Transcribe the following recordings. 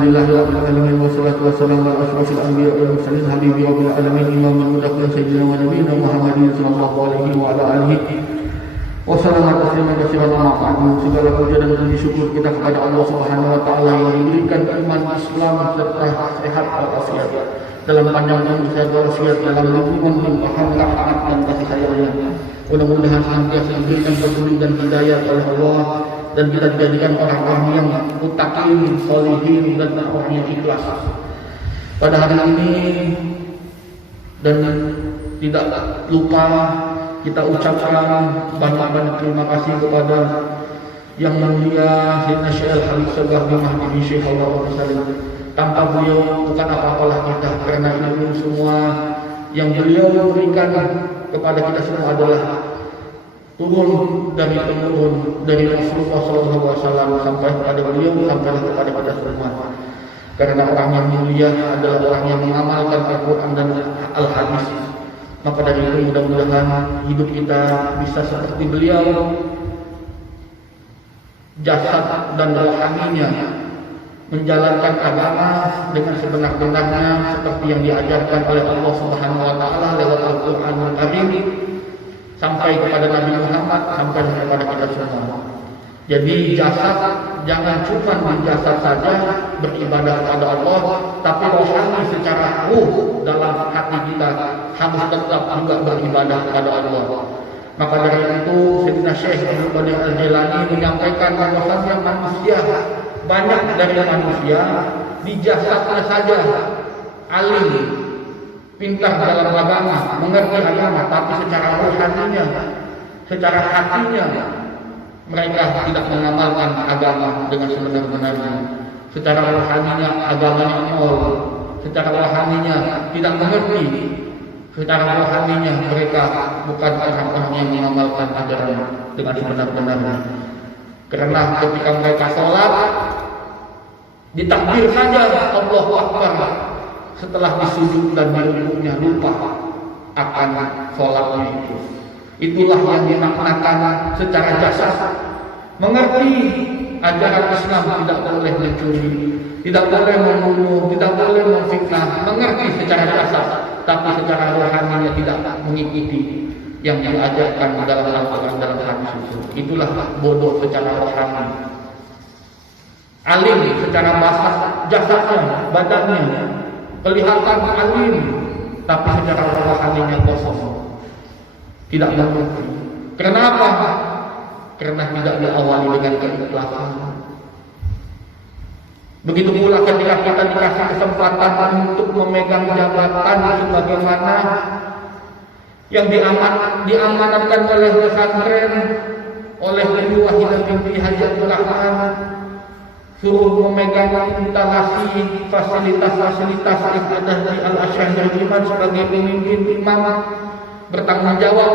Alhamdulillahirabbil alamin wassalatu wassalamu ala asyrofil anbiya'i wal mursalin habibi rabbil alamin imamul muttaqin sayyidina wa nabiyina Muhammadin sallallahu alaihi wa ala alihi wassalamu tasliman katsiran amma ba'du. Segala puja dan puji syukur kita kepada Allah Subhanahu wa taala yang diberikan iman Islam serta sehat walafiat dalam panjang umur sehat walafiat dalam lingkungan rahmat dan kasih sayangnya. Mudah-mudahan senantiasa diberikan petunjuk dan hidayah oleh Allah dan kita dijadikan orang-orang yang muttaqin, sholihin dan orang yang ikhlas. Pada hari ini dan tidak lupa kita ucapkan banyak-banyak terima kasih kepada yang mulia Sayyidina Syekh Al-Habib Sabah bin Mahdi Syekh Allah Wasallam. Tanpa beliau bukan apa-apalah kita, karena ilmu semua yang beliau berikan kepada kita semua adalah turun dari temurun dari Rasulullah SAW sampai kepada beliau, sampailah kepada kita semua. Karena orang yang mulia adalah orang yang mengamalkan Al-Quran dan Al-Hadis. Maka dari itu mudah-mudahan hidup kita bisa seperti beliau, jasad dan rohaninya menjalankan agama dengan sebenar-benarnya seperti yang diajarkan oleh Allah Subhanahu wa taala lewat Al-Qur'anul Karim sampai kepada Nabi Muhammad, sampai kepada kita semua. Jadi jasad jangan cuma di jasad saja beribadah kepada Allah, tapi rohani secara ruh dalam hati kita harus tetap juga beribadah kepada Allah. Maka dari itu Sayyidina Syekh Abdul Qadir Al-Jilani menyampaikan bahwasanya manusia, banyak dari manusia di jasadnya saja alim, pintar dalam agama, mengerti agama, tapi secara rohaninya, secara hatinya mereka tidak mengamalkan agama dengan sebenar-benarnya. Secara rohaninya agamanya nol, secara rohaninya tidak mengerti, secara rohaninya mereka bukan orang-orang yang mengamalkan ajaran dengan sebenar-benarnya. Karena ketika mereka sholat, ditakbir saja Allahu Akbar, setelah disujud dan dirukuknya lupa akan sholatnya itu. Itulah yang dimaknakan secara jasad. Mengerti ajaran Islam tidak boleh mencuri, tidak boleh membunuh, tidak boleh memfitnah. Mengerti secara jasad, tapi secara rohaninya tidak mengikuti yang diajarkan dalam Al-Quran, dalam hadis itu. Itulah bodoh secara rohani. Alim secara basah jasadnya, badannya kelihatan alim, tapi secara rohaninya kosong, tidak mengerti. Kenapa? Karena tidak diawali dengan keikhlasan. Begitu pula ketika kita dikasih kesempatan untuk memegang jabatan sebagaimana yang diamanatkan oleh pesantren, oleh Ibu Wahidah binti Haji Abdul Rahman, suruh memegang instalasi fasilitas-fasilitas ibadah di Al-Asy'ar Iman sebagai pemimpin imam, bertanggung jawab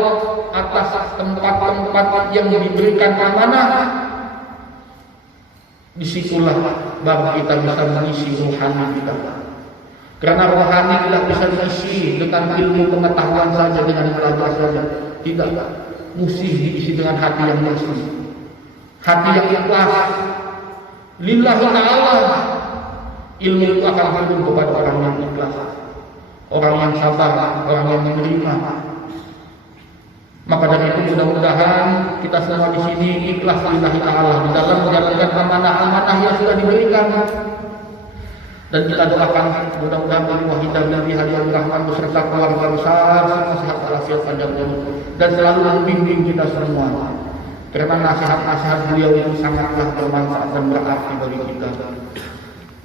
atas tempat-tempat yang diberikan amanah. Disitulah baru kita bisa mengisi rohani kita. Karena rohani tidak bisa diisi dengan ilmu pengetahuan saja, dengan belajar saja. Tidak, mesti diisi dengan hati yang bersih, hati yang ikhlas lillahi ta'ala. Ilmu itu akan turun kepada orang yang ikhlas, orang yang sabar, orang yang menerima. Maka dari itu mudah-mudahan kita semua di sini ikhlas lillahi ta'ala di dalam menjalankan amanah-amanah yang sudah diberikan. Dan kita doakan mudah-mudahan Ibu Wahidah binti Haji Abdul Rahman beserta keluarga besar semua sehat walafiat panjang umur dan selalu membimbing kita semua. Karena nasihat-nasihat beliau itu sangatlah bermanfaat dan berarti bagi kita.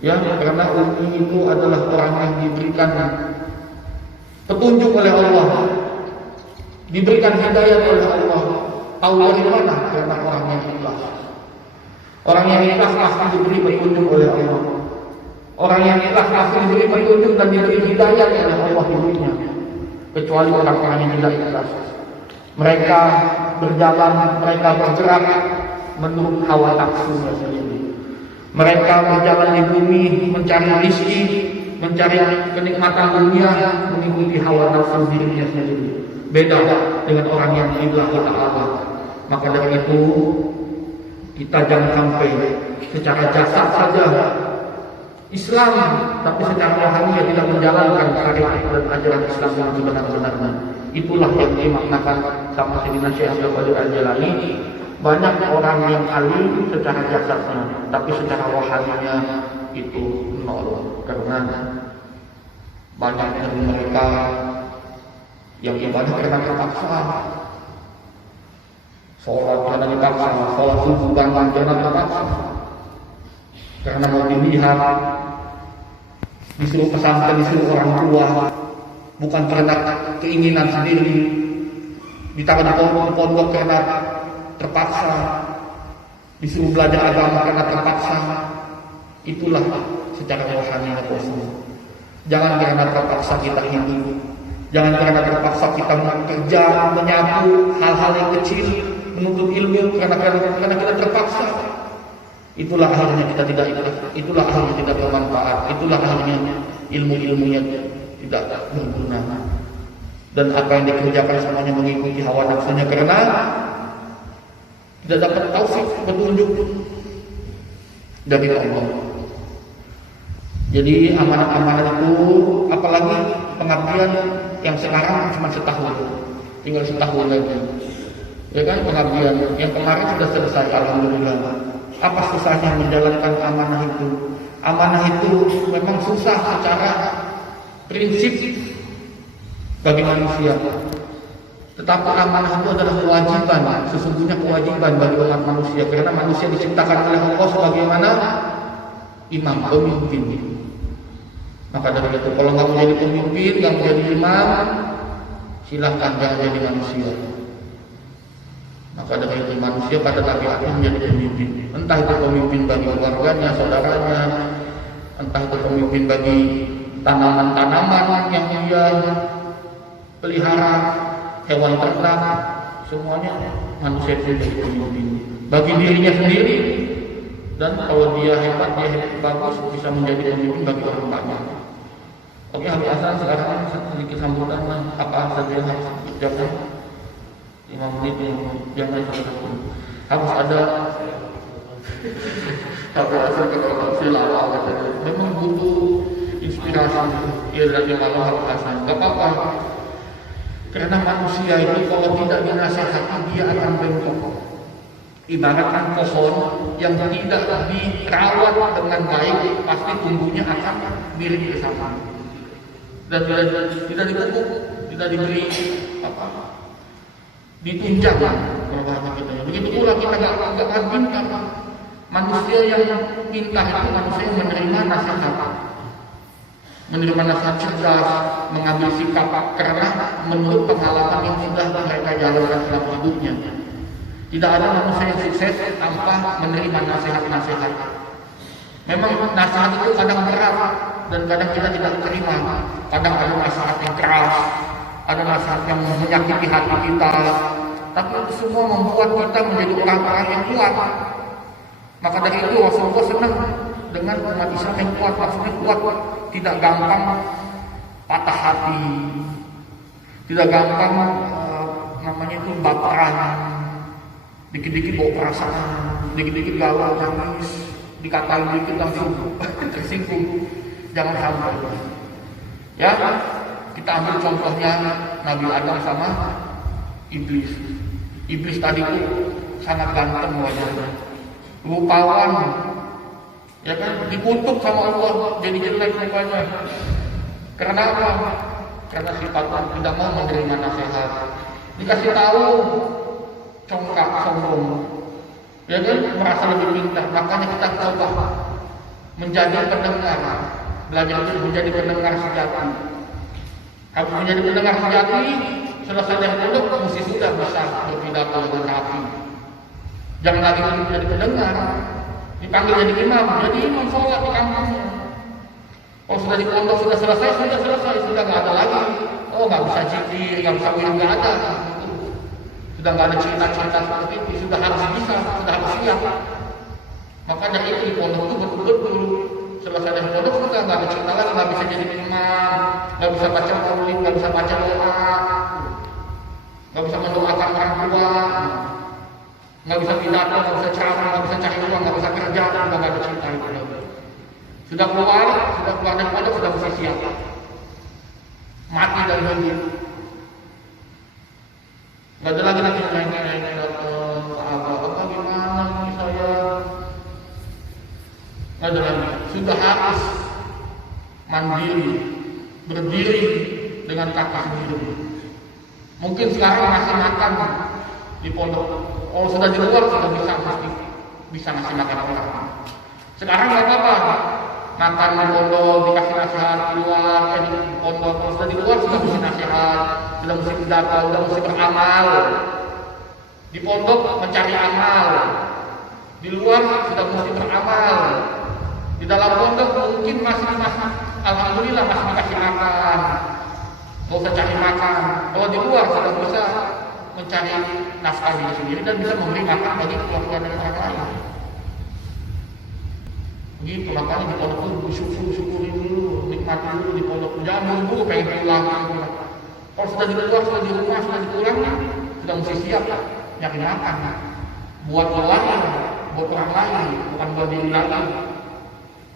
Ya, karena umi itu adalah orang yang diberikan petunjuk oleh Allah, diberikan hidayah oleh Allah. Tahu dari mana? Karena orang yang ikhlas. Orang yang ikhlas pasti diberi petunjuk oleh Allah. Orang yang ikhlas pasti diberi petunjuk dan diberi hidayah oleh Allah hidupnya. Kecuali orang-orang yang tidak ikhlas, mereka berjalan, mereka bergerak menurut hawa nafsunya sendiri. Mereka berjalan di bumi mencari rezeki, mencari kenikmatan dunia, mengikuti hawa nafsu dirinya sendiri. Beda dengan orang yang lillahi ta'ala. Maka dari itu kita jangan sampai secara jasad saja Islam, tapi secara rohani tidak menjalankan syariat dan ajaran Islam yang sebenar-benarnya. Itulah yang dimaknakan sama Sayyidina Syekh Abdul Qadir Al-Jilani. Banyak orang yang alim secara jasadnya, tapi secara rohaninya itu nol. Karena banyak dari mereka yang ibadah karena terpaksa, sholat karena terpaksa, sholat subuh bangun karena terpaksa, karena mau dilihat, disuruh pesantren, disuruh orang tua, bukan karena keinginan sendiri, ditaruh di pondok karena terpaksa, disuruh belajar agama karena terpaksa. Itulah secara rohani kosong. Jangan karena terpaksa kita hidup, jangan karena terpaksa kita bekerja, menyapu hal-hal yang kecil, menuntut ilmu karena kita terpaksa. Itulah akhirnya kita tidak ikhlas, itulah akhirnya tidak bermanfaat, itulah akhirnya ilmu-ilmunya tidak berguna. Dan apa yang dikerjakan semuanya mengikuti hawa nafsunya karena tidak dapat taufik petunjuk dari Allah. Jadi amanah-amanah itu, apalagi pengabdian yang sekarang cuma setahun, tinggal setahun lagi, ya kan, pengabdian yang kemarin sudah selesai, alhamdulillah. Apa susahnya menjalankan amanah itu? Amanah itu memang susah secara prinsip bagi manusia, tetapi amanah itu adalah kewajiban, sesungguhnya kewajiban bagi umat manusia, karena manusia diciptakan oleh Allah sebagaimana imam, pemimpin. Maka dari itu, kalau nggak menjadi pemimpin, nggak menjadi imam, silahkan jangan jadi manusia. Maka dari itu, manusia pada tabiatnya menjadi pemimpin. Entah itu pemimpin bagi keluarganya, saudaranya, entah itu pemimpin bagi tanaman-tanaman yang dia pelihara, hewan ternak, semuanya manusia itu menjadi pemimpin. Bagi dirinya sendiri, dan kalau dia hebat, dia bagus, bisa menjadi pemimpin bagi orang banyak. Oke, habis asal sekarang sedikit sambutan, apa saja yang harus dikerjakan 5 menit yang lain harus ada silawat. Memang butuh inspirasi, ya dari malam harus asal. Gak apa-apa, karena manusia itu kalau tidak dinasihati dia akan bengkok. Ibaratkan pohon yang tidak dirawat dengan baik, pasti tumbuhnya akan miring ke sana. Dan tidak dipupuk, tidak diberi apa, ditunjang bahasa kita. Begitu pula kita nggak akan pintar. Manusia yang pintar itu manusia yang menerima nasihat cerdas, mengambil sikap karena menurut pengalaman yang sudah mereka jalankan dalam hidupnya. Tidak ada manusia yang sukses tanpa menerima nasihat-nasihat. Memang nasihat itu kadang berat dan kadang kita tidak terima. Kadang ada nasihat yang keras, ada nasihat yang menyakiti hati kita. Tapi itu semua membuat kita menjadi orang-orang yang kuat. Maka dari itu Rasulullah senang dengan umat Islam yang kuat. Maksudnya kuat, tidak gampang patah hati, tidak gampang namanya itu baperan. Dikit-dikit bawa perasaan, dikit-dikit galau, nangis, dikatain dikit langsung tersinggung. Jangan sampai. Ya, kita ambil contohnya Nabi Adam sama Iblis. Iblis tadi itu sangat ganteng wajahnya, rupawan, ya kan, dikutuk sama Allah jadi jelek mukanya. Karena apa? Karena sifatnya tidak mau menerima nasihat. Dikasih tahu congkak, sombong, ya kan, merasa lebih pintar. Makanya kita coba menjadi pendengar, belajar itu menjadi pendengar sejati. Harus menjadi pendengar sejati. Selesai dari pondok mesti sudah bisa berpidato dengan rapi. Jangan lagi menjadi pendengar, dipanggil jadi imam sholat di kampungnya. Oh, sudah di pondok sudah selesai, sudah nggak ada lagi. Oh, nggak bisa zikir, nggak bisa wirid, nggak ada. Sudah nggak ada cerita-cerita seperti itu, sudah harus bisa, sudah harus siap. Maka dari itu di pondok itu betul-betul selesai dari pondok sudah nggak ada cerita lagi, nggak bisa jadi imam, nggak bisa baca maulid, nggak bisa baca doa, nggak bisa mendoakan orang tua, nggak bisa pidato, nggak bisa ceramah, nggak bisa cari uang, nggak bisa kerja, nggak ada cerita itu. Sudah keluar dari pondok sudah mesti siap. Mati dari hidup. Gak ada lagi nanti nanya sahabat, apa gimana ini saya? Gak ada lagi. Sudah harus mandiri, berdiri dengan kaki sendiri. Mungkin sekarang masih makan di pondok. Oh sudah di luar sudah bisa ngasih makan orang. Sekarang nggak apa-apa. Makan di pondok dikasih nasihat di luar, di pondok. Kalau sudah di luar sudah mesti nasihat, sudah mesti pidato, sudah mesti beramal. Di pondok mencari amal, di luar sudah mesti beramal. Di dalam pondok mungkin masih alhamdulillah masih dikasih makan, nggak usah cari makan. Kalau di luar sudah bisa mencari nafkah diri sendiri dan bisa memberi makan bagi keluarga dan orang lain. Begitu makanya di pondok itu syukuri dulu, nikmati dulu di pondok. Jangan buru-buru pengen pulang. Kalau sudah di luar, sudah di rumah, sudah di pulang, sudah mesti siap nyari makan. Buat orang lain, buat orang lain, bukan buat diri lagi,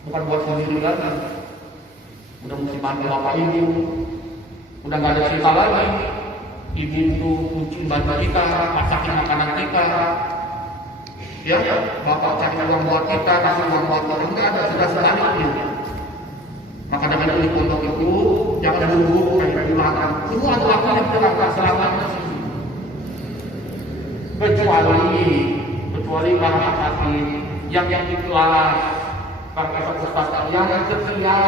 bukan buat sendiri lagi. Udah mesti bantu bapak ibu, udah nggak ada cerita lagi. Ibu itu kucing bantu kita, masakin makanan kita. Ya, bapak cari uang buat kita, kasih uang buat orang, enggak ada, sudah sebaliknya. Maka dengan di pondok itu jangan buru-buru kayak pulang. Semua ada waktunya pulang, tak selamanya. Kecuali para sakit yang ikhlas, para ustaz yang setia,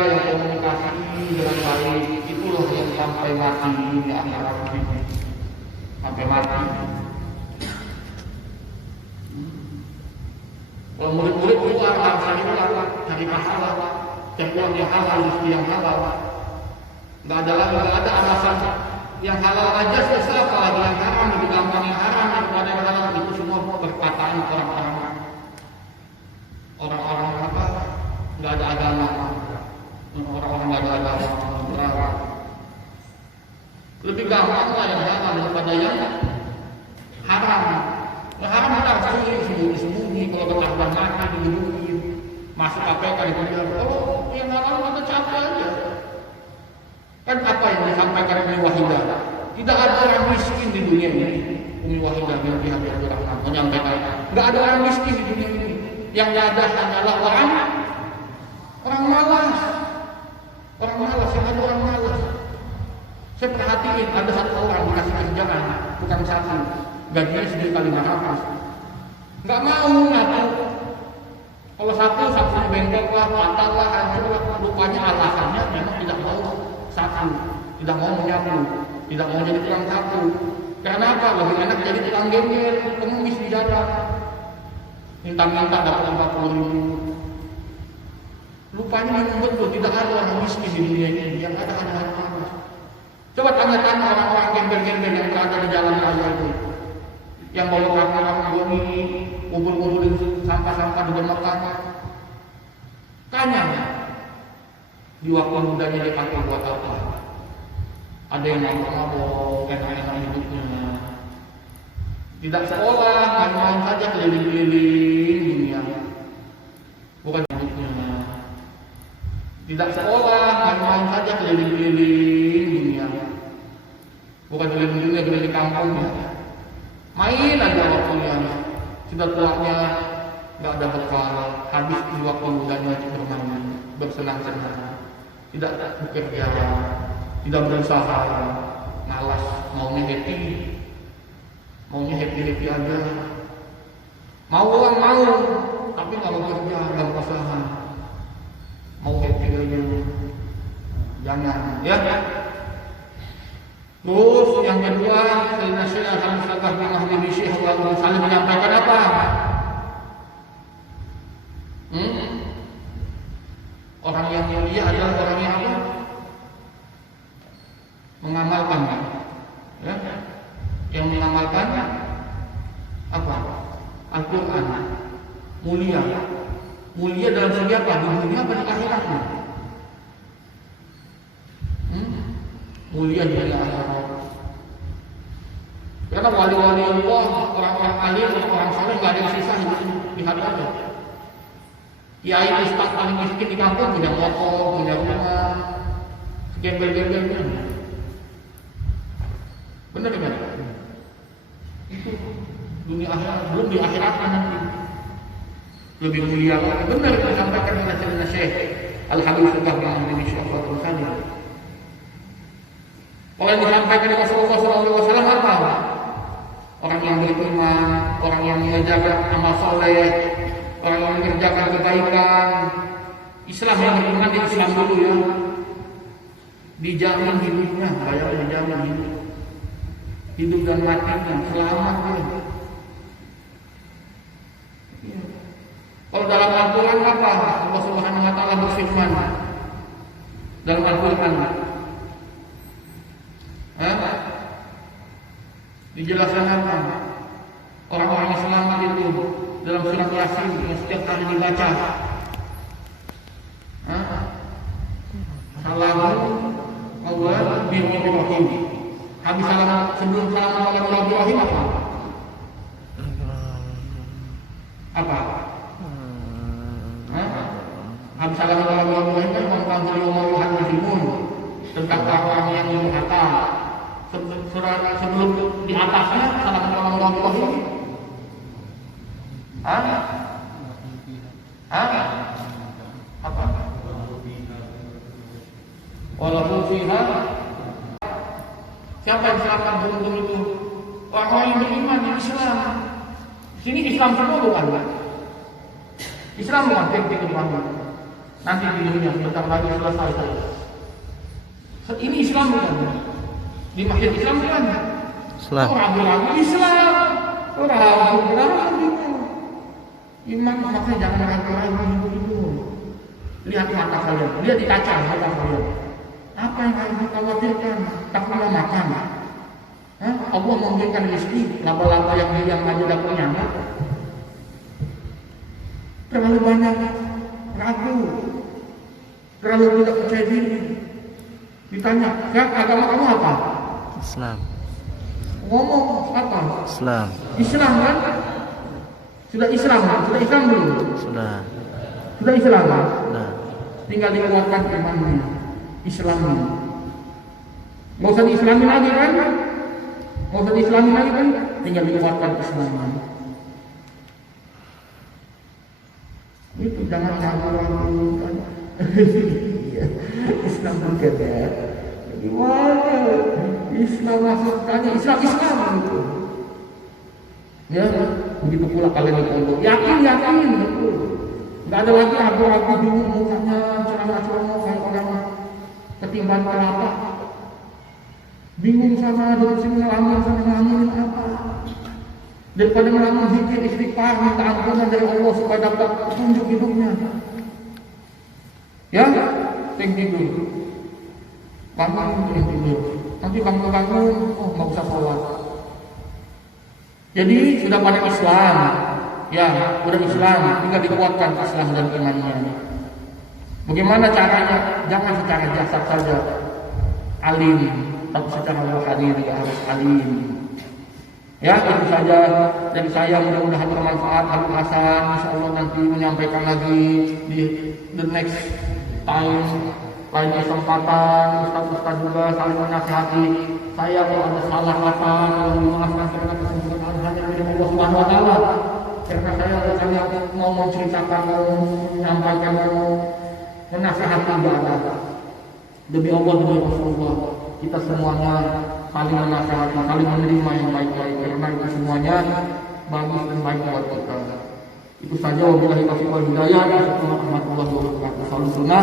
yang komunikasi dengan baik, itulah yang sampai mati di akhirat ini, sampai mati. Kalau murid-murid keluar cari masalah, cari uang yang halal, rezeki yang halal. Nggak ada alasan yang halal aja susah, apalagi yang haram, lebih gampang yang haram daripada yang halal. Itu semua perkataan orang-orang apa? Nggak ada agama, orang-orang nggak ada agama. Lebih gampang lah yang halal daripada yang haram. Yang haram kita harus sembunyi, kalau ketahuan mati dilindungi, masuk KPK dipenjara. Kalau yang halal kita capek aja. Kan apa yang disampaikan Umi Wahidah? Tidak ada orang miskin di dunia ini. Umi Wahidah bin Habibur Rahman menyampaikan, tidak ada orang miskin di dunia ini. Yang ada hanyalah orang malas. Orang malas, yang ada orang malas. Saya perhatiin ada satu orang dikasih kerjaan, bukan satu, gajinya sedikit kali 500. Nggak mau ngaku. Kalau satu bengkok lah, patah lah, hancur lah, rupanya alasannya memang tidak mau satu, tidak mau menyatu, tidak mau jadi tukang sapu. Karena apa? Lebih enak jadi tukang gembel, pengemis di jalan. Minta dapat 40.000. Lupanya memang betul tidak ada orang miskin di dunia ini, yang ada orang malas. Coba tanya-tanya orang-orang gembel-gembel yang berada di jalan raya itu, yang bawa orang-orang bumi, ngumpul-ngumpulin sampah-sampah di Mekah. Tanya, di waktu mudanya dia pakai buat apa? Ada yang mabok-mabok, enak-enak hidupnya. Tidak sekolah, main-main saja keliling-keliling dunia. Bukan hidupnya. Tidak sekolah, main-main saja keliling-keliling dunia. Bukan keliling dunia, keliling kampungnya. Main aja waktunya. Sudah tuanya nggak ada bekal, habis di waktu mudanya bermain, bersenang-senang. Tidak bekerja, tidak berusaha, malas, maunya happy aja. Mau uang mau, tapi nggak mau kerja, nggak mau usaha. Mau happy aja, jangan, ya. Terus yang kedua, Sayyidina Syekh Al-Mustafa bin Mahdi Syekh Allah saling menyampaikan apa? Orang yang mulia adalah orang yang apa? Mengamalkan, ya? Yang mengamalkan apa? Al-Quran. Mulia dalam segi apa? Di dunia apa di akhirat? Mulia di akhirat. Karena wali-wali Allah, orang-orang alim, orang saleh nggak ada yang sisa di hari aja. Kiai ustaz paling miskin di kampung punya motor, punya rumah, gembel-gembel. Benar kan? Itu dunia akhirat, belum di akhirat nanti lebih mulia lagi. Benar yang disampaikan oleh Sayyidina Syekh Al-Habib Sultan Indonesia Fatul Khalil. Orang yang disampaikan oleh Rasulullah SAW apa? Orang yang beriman, orang yang menjaga amal soleh, orang yang mengerjakan kebaikan. Islam yang beriman di Islam dulu ya. Dijamin hidupnya, bayar dijamin hidup. Hidup dan matinya, selamat ya. Kalau dalam Al-Quran apa? Allah Subhanahu wa Ta'ala berfirman dalam Al-Quran. Dijelaskan apa? Orang-orang yang selamat itu dalam surat Yasin yang setiap kali dibaca. Salamun awal birrahim. Habis salam sebelum salam awal birrahim apa? Apa? Habis salam awal birrahim kan tentang beliau muslimun, tentang orang yang durhaka. Sebelum di atasnya salam awal birrahim. Apa? Walaupun fiha, siapa yang diselamatkan beruntung itu? Orang yang beriman di Islam. Sini Islam semua bukan? Islam bukan penting dibangun. Nanti di dunia sebentar lagi selesai. Ini Islam bukan? Di masjid Islam bukan? Islam. Ragu-ragu Islam. Ragu-ragu itu. Iman makanya jangan ragu-ragu itu. Lihat mata kalian, lihat di kaca mata kalian. Apa yang kalian khawatirkan? Takutnya makan. Allah memberikan rezeki, laba-laba yang hilang aja dapat nyamuk. Terlalu banyak ragu, terlalu tidak percaya diri. Ditanya, agama kamu apa? Islam. Ngomong apa? Islam. Islam kan? Sudah Islam kan? Sudah Islam belum? Sudah. Sudah Islam kan? Sudah. Tinggal dikuatkan imannya, Islamnya. Nggak usah diislamin lagi kan? Nggak usah diislamin lagi kan? Tinggal dikuatkan Islamnya. Itu jangan ragu-ragu kan? Islam bukan ya? Gimana? Islam langsung tanya Islam itu. Ya, begitu pula kalian di pondok. Yakin betul. Nggak ada lagi ragu-ragu bingung mukanya ceramah-ceramah kayak orang ketimban kelapa. Bingung sama duduk sini ngelamun apa? Daripada ngelamun zikir istighfar minta ampunan dari Allah supaya dapat petunjuk hidupnya. Ya, tidur. Bangun tidur. Nanti bangun, nggak usah sholat. Jadi sudah pada Islam. Ya, udah Islam, tinggal dikuatkan Islam dan imannya. Bagaimana caranya? Jangan secara jasad saja alim, tapi secara rohani juga harus alim. Ya, itu saja dari saya, mudah-mudahan bermanfaat. Habib Hasan insyaallah nanti menyampaikan lagi di the next time, lain kesempatan. Ustaz-ustaz juga saling menasihati saya kalau ada salah apa, memaafkan karena kesempurnaan hanya milik Allah Subhanahu wa Ta'ala. Karena saya hanya mau menceritakan, menyampaikan, menasihati ibadah. Demi Allah, demi Rasulullah, kita semuanya saling menasihati, saling menerima yang baik-baik. Karena itu semuanya bagus dan baik buat kita. Itu saja. Wabillahi taufiq wal hidayah. Assalamualaikum warahmatullahi wabarakatuh. Salam sunnah.